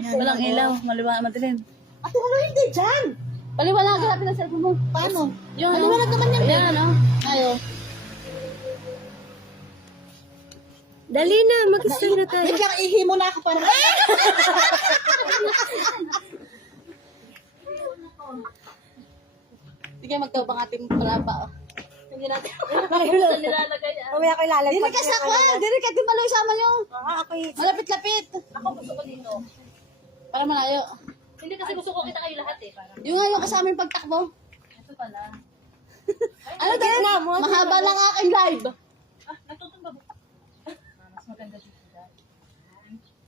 Walang ilaw, maliwanag, madilim. Ate, ano hindi dyan? Paliwanag natin ang cellphone mo. Paano? Yung Maliwanag naman yan. Ayan, ano? Ayo. Dali na, mag-start na tayo. Wait lang, ihi mo na ako para. Sige, magtawag ang ating palaba. Oh. Hindi natin. Nilalagay. Mamaya ko ilalagay. Dili ka sa kwan. Dili ka din malo sama niyo. Ako Malapit-lapit. Ako gusto ko dito. Para malayo. Hindi kasi gusto ko kita kayo lahat eh. Parang. Yung nga yung kasama yung pagtakbo. Ito pala. Ano dahil? Mahaba lang aking live. Ah, nagtutumba ba? Mas maganda dito dahil.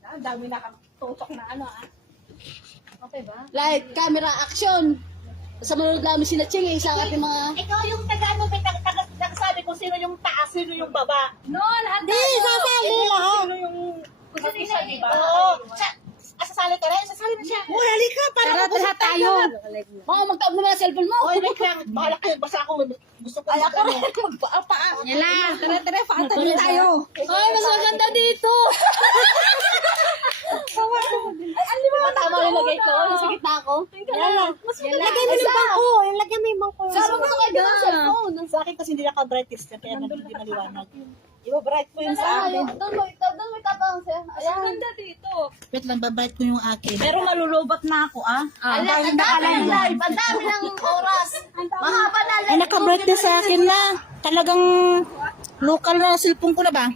Ang dami nakatutok na ano ah. Okay ba? Light, camera, action. Sa manood namin sila Ching, isang ating mga... Ikaw yung taga-ano, nagsabi kung sino yung taas, sino yung baba. No, lahat Di, tayo. sasali lahat. Sino yung... Gusto niyo siya, di ba? Oo. Sasali ka rin? Sasali na siya. Uy, halika. Para Lahat tayo. Mga magtaob naman ang cellphone mo. Oy, wait lang. Bahala kayo. Basta ako gusto ko. Ay, ako rin. Magpaa. Yala. Tara, paantay na tayo. Ay, mas maganda dito. Tama yung lagay ko. Nasa gitna ako. Lagyan mo yung bangko. Lagyan mo yung bangko. Sama ko kayo ng cellphone. Sa akin kasi hindi naka-brightest kaya hindi maliwanag. Iba-bright po yung sa akin. Doon mo itapang siya. Ayan. Maganda dito. Wait lang, babright ko yung akin. Pero malulubat na ako, ah. Ang dami ng live. Ang dami ng oras. Mahaba na live. Ay, naka-brightest sa akin na. Talagang local na cellphone ko na ba?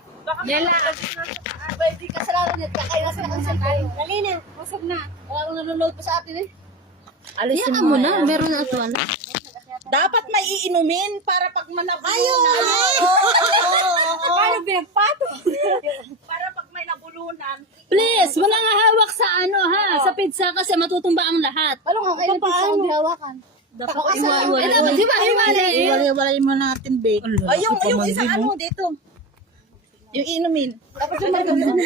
Yala. Pwede kasalanan niya. Kaya nasa ang cellphone. Dali na. Usap na. Walang nanonood pa sa atin eh. Alisin mo na. Meron na ito, ano? Dapat may iinumin para pag manabulunan. Paano pinagpato? Para pag may nabulunan. Please, walang hawak sa ano ha, sa pizza kasi matutumba ang lahat. Paano kung kayo ng pizza kung dihawakan? Dapat Eh, dapat di ba hiwalay eh? Iwalay mo natin, babe. Ay, yung isang ano dito. Yung inumin. Dapat yung magandang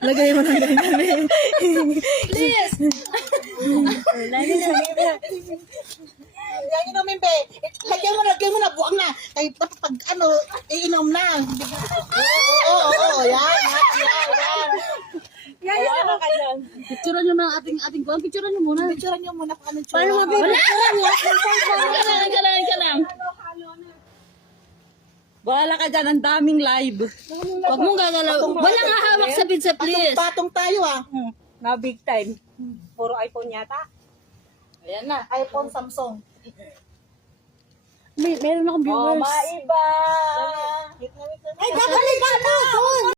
Lagay mo ng ganyan. Please! Yan inumin, be. Lagyan mo na, buwang na. Kahit pag ano, iinom na. Oo, yan. Yan ka dyan. Picturean nyo na ating kuwan. Picturean nyo muna. Picturean nyo muna kung anong tsura. Paano mabibigyan niya? Ka lang. Wala ka dyan, ang daming live. Huwag mong gagalaw. Walang hawak sa pizza, please. Patong tayo ah. Na big time. Puro iPhone yata. Ayan na, iPhone, Samsung. Meron akong viewers. Maiba. Ay, babalik ka na!